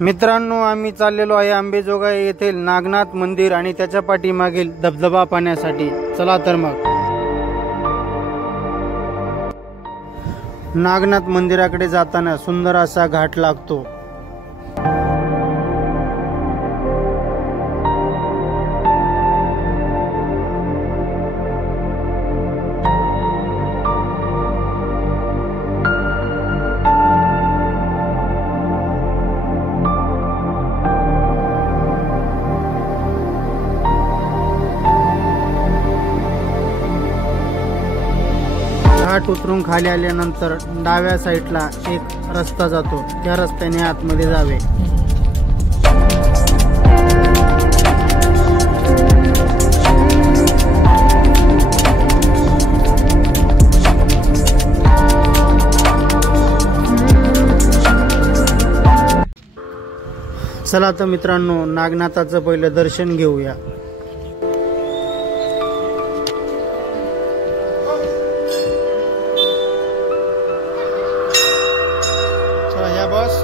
मित्रांनो, आम्ही चाललेलो आहे अंबेजोगाई येथील नागनाथ मंदिर आणि त्याच्या पाठीमागील धबधबा पाहण्यासाठी. चला तर मग. नागनाथ मंदिराकडे जाताना सुंदर असा घाट लागतो. घाट उतरून खाली आल्यानंतर डाव्या साईडला एक रस्ता जातो. त्या रस्त्याने आतमध्ये जावे. चला तर मित्रांनो, नागनाथाचं पहिलं दर्शन घेऊया. बस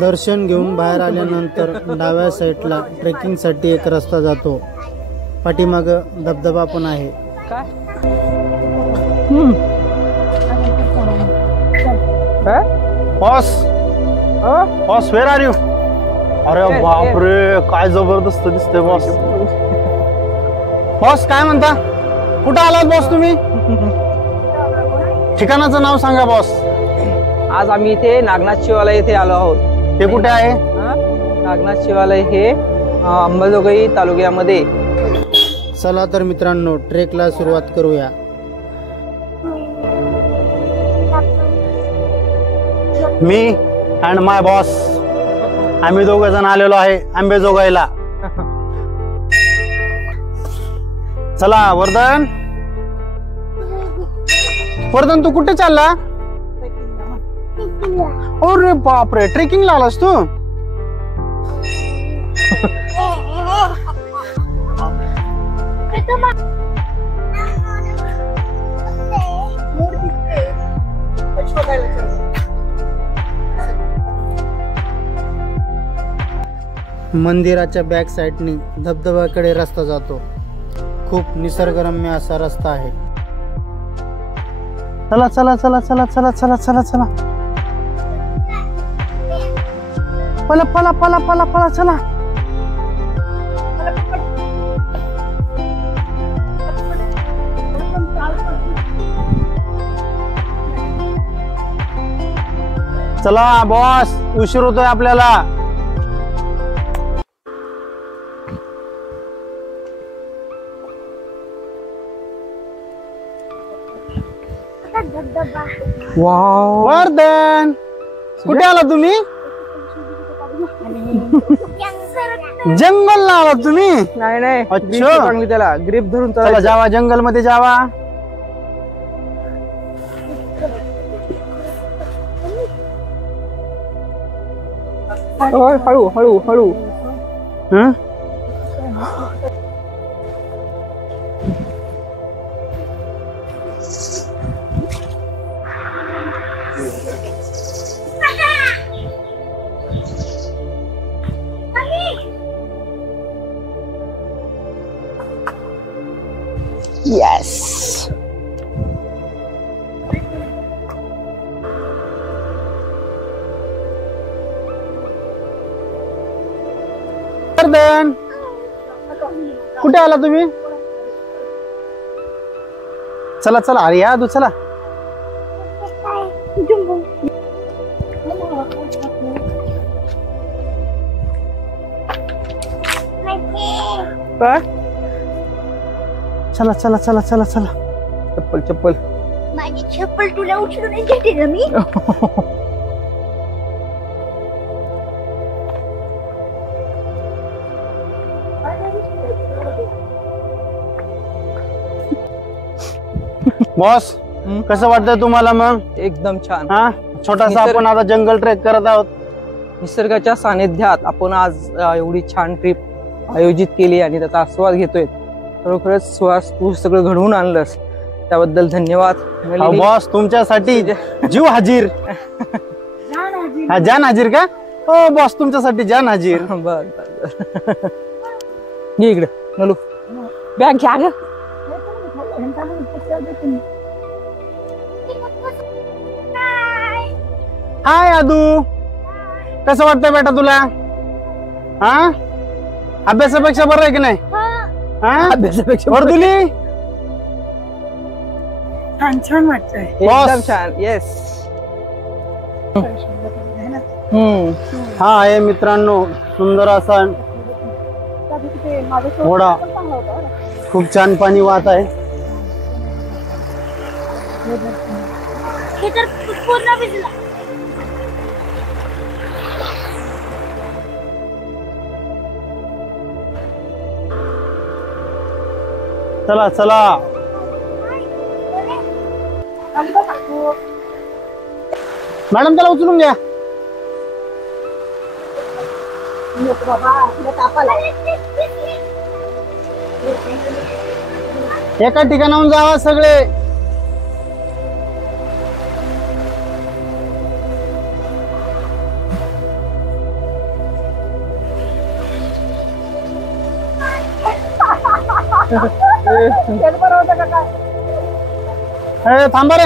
दर्शन घेऊन बाहेर आल्यानंतर डाव्या साईडला ट्रेकिंग साठी एक रस्ता जातो. पाठीमाग धबधबा पण आहे. Boss boss, where are you? अरे बापरे, काय जबरदस्त दिसते बॉस. बॉस काय म्हणता? कुठं आलात बॉस तुम्ही? ठिकाणाचं नाव सांगा बॉस. आज आम्ही इथे नागनाथ शिवालय येथे आलो आहोत. ते कुठे आहे? नागनाथ शिवालय हे अंबेजोगाई तालुक्यामध्ये. चला तर मित्रांनो, ट्रेकला सुरुवात करूया. मी अँड माय बॉस, आम्ही दोघ जण आलेलो आहे अंबेजोगाईला. चला वर्धन, वर्धन तू कुठे चालला? अरे बापरे, ट्रेकिंगला आलास तू? मंदिराच्या बॅक साइडनी धबधब्याकडे रस्ता जातो. खूप निसर्गरम्य असा रस्ता आहे. चला चला चला चला चला चला चला चला, पला पला पला पला पला, चला. चला बॉस, उशीर होतोय आपल्याला. वाव, वर्धन कुठे आला तुम्ही? जंगल आला तुम्ही? नाही नाही, अच्छा, चांगली त्याला ग्रिप धरून. चला जावा, जंगल मध्ये जावा. हळू हळू हळू. Yes. वर्धन कुठे आला तुम्ही? चला चला, अरे या चला. काय? चला चला चला चला चला. चप्पल चप्पल. माझी चप्पल तुला उचलून घेते ना मी. बॉस कसं वाटतंय तुम्हाला मग? एकदम छान. हा, छोटासा आपण आता जंगल ट्रेक करत आहोत. निसर्गाच्या सानिध्यात आपण आज एवढी छान ट्रिप आयोजित केली आणि त्याचा आस्वाद घेतोय. खरोखरच सुहास, तू सगळं घडवून आणलंस, त्याबद्दल धन्यवाद. बॉस तुमच्यासाठी जीव हाजीर. हा, जान हाजीर का? हो बॉस, तुमच्यासाठी जान हाजीर. बर बर. ये इकडे नलू, बॅग घ्या ग. हाय आदू, कसं वाटतंय बेटा तुला? हा, अभ्यासापेक्षा बरं आहे की नाही? हा, अभ्यासापेक्षा वर्दुली छान वाटतंय. एकदम छान. येस. हा आहे मित्रांनो, सुंदर असा ओढा, खूप छान पाणी वाहत आहे. हे तर पूर्ण भिजला. चला चला. मॅडम त्याला उचलून घ्या. एका ठिकाणाहून जावा सगळे. थांबा रे.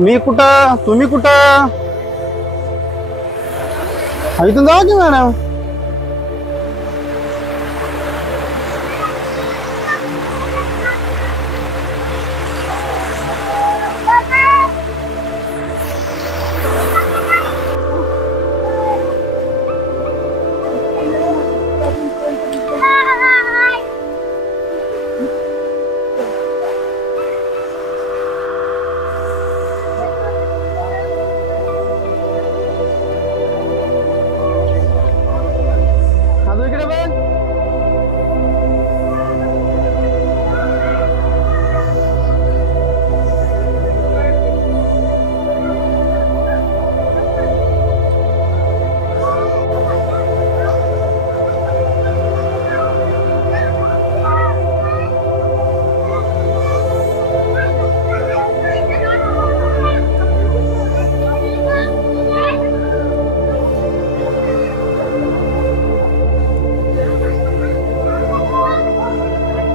मी कुठं, तुम्ही कुठं? इथून जावा की मॅडम. आदू इकडे बघ.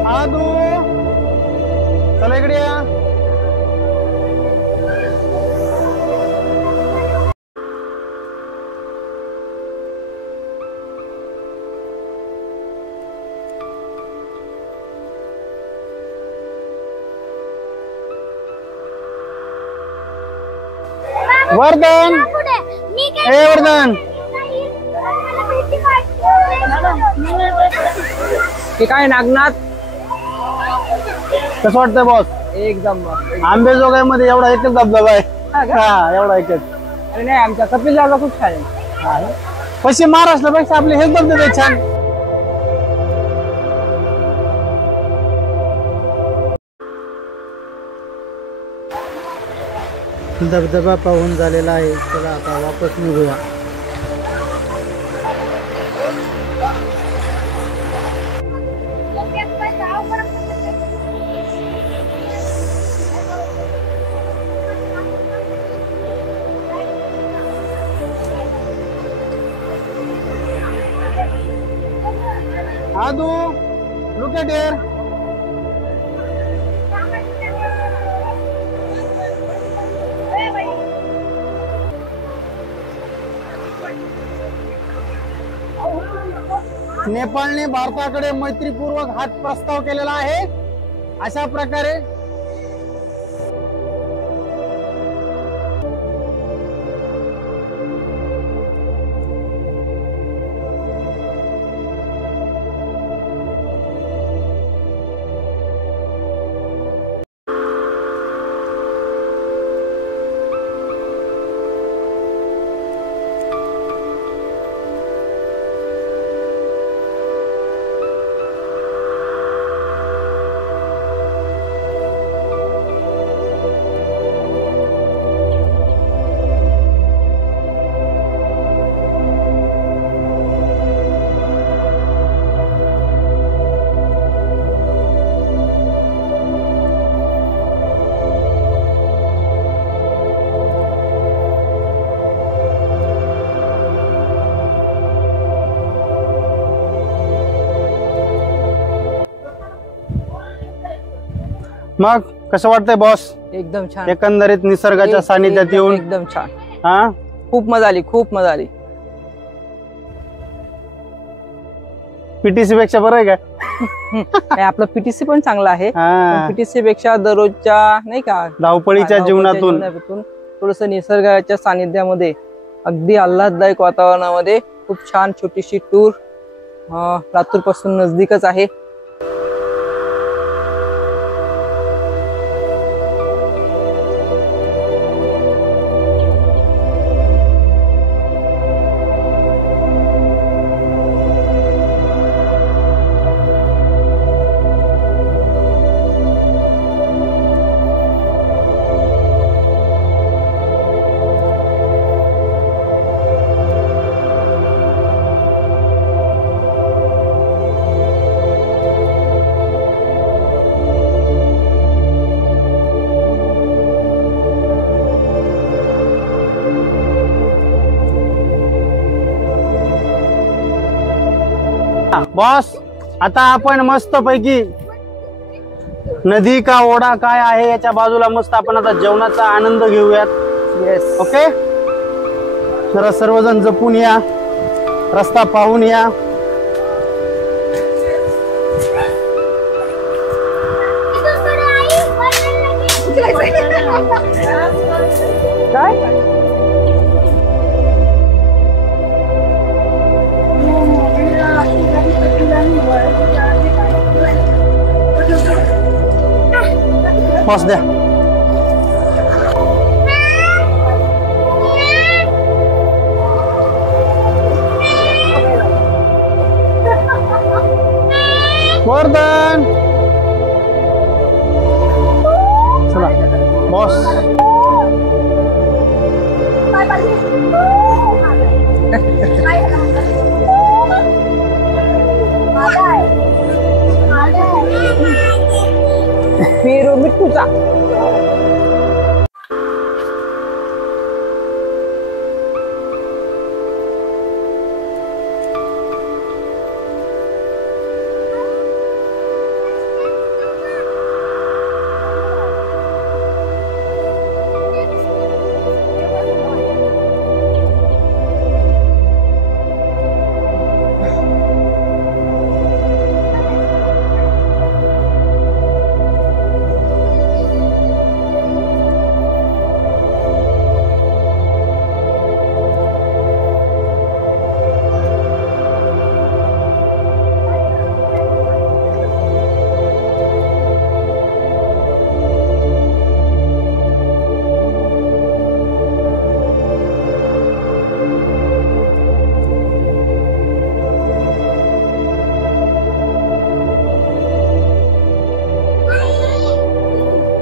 आदू चला इकडे या. वर्धन, ए वर्धन, हे काय नागनाथ? कसं वाटतंय बॉस? एकदम. आंबेजोगाई मध्ये एवढा एकच धबधबा आहे. हा का? हा, एवढा एकच. अरे नाही, आमच्या कपिल दादा खूप छान आहे. पश्चिम महाराष्ट्रापेक्षा आपले हेच धबधबे छान. धबधबा पाहून झालेला आहे. चला आता वापस निघूया. आदू, look at here. नेपाळने भारताकडे मैत्रीपूर्वक हात प्रस्ताव केलेला आहे। अशा प्रकारे मग कसं वाटतंय बॉस? एकदम छान, एकंदरीत निसर्गाच्या सानिध्यात येऊन एकदम छान। हा, खूप मजा आली, खूप मजा आली। पीटीसी पेक्षा बरं आहे काय? नाही, आपलं पीटीसी पण चांगला आहे। हा, पीटीसी पेक्षा दररोजच्या नाही का धावपळीच्या जीवनातून थोडस निसर्गाच्या सानिध्यामध्ये अगदी आल्हाददायक वातावरणामध्ये खूप छान छोटीशी टूर लातूर पासून नजदीकच आहे। बॉस, आता आपण मस्त पैकी नदी का ओढा काय आहे याच्या बाजूला मस्त आपण आता जेवणाचा आनंद घेऊयात। येस, ओके, जरा सर्वजण जपून या, रस्ता पाहून या। काय बॉस द्या। वर्धन, चला बॉस। पेरू मिठूचा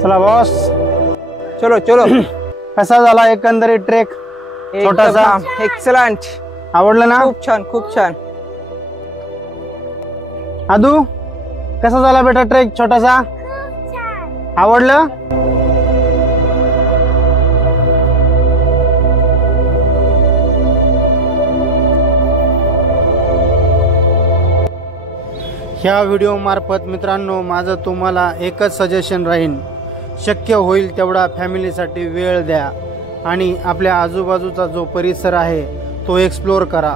चला बॉस, चलो चलो। कसा झाला एकंदरीत ट्रेक? छोटासा एक्सलंट, आवडलं ना? खूप छान, खूप छान। आदू, कसा झाला बेटा ट्रेक छोटासा? आवडलं? ह्या व्हिडिओ मार्फत मित्रांनो माझं तुम्हाला एकच सजेशन राहील, शक्य होईल तेवढा फॅमिलीसाठी वेळ द्या आणि आपल्या आजूबाजूचा जो परिसर आहे तो एक्सप्लोर करा।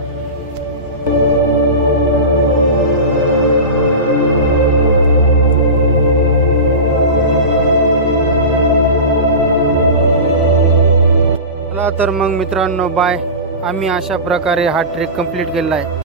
चला तर मग मित्रांनो बाय. आम्ही अशा प्रकारे हा ट्रेक कंप्लीट केला आहे.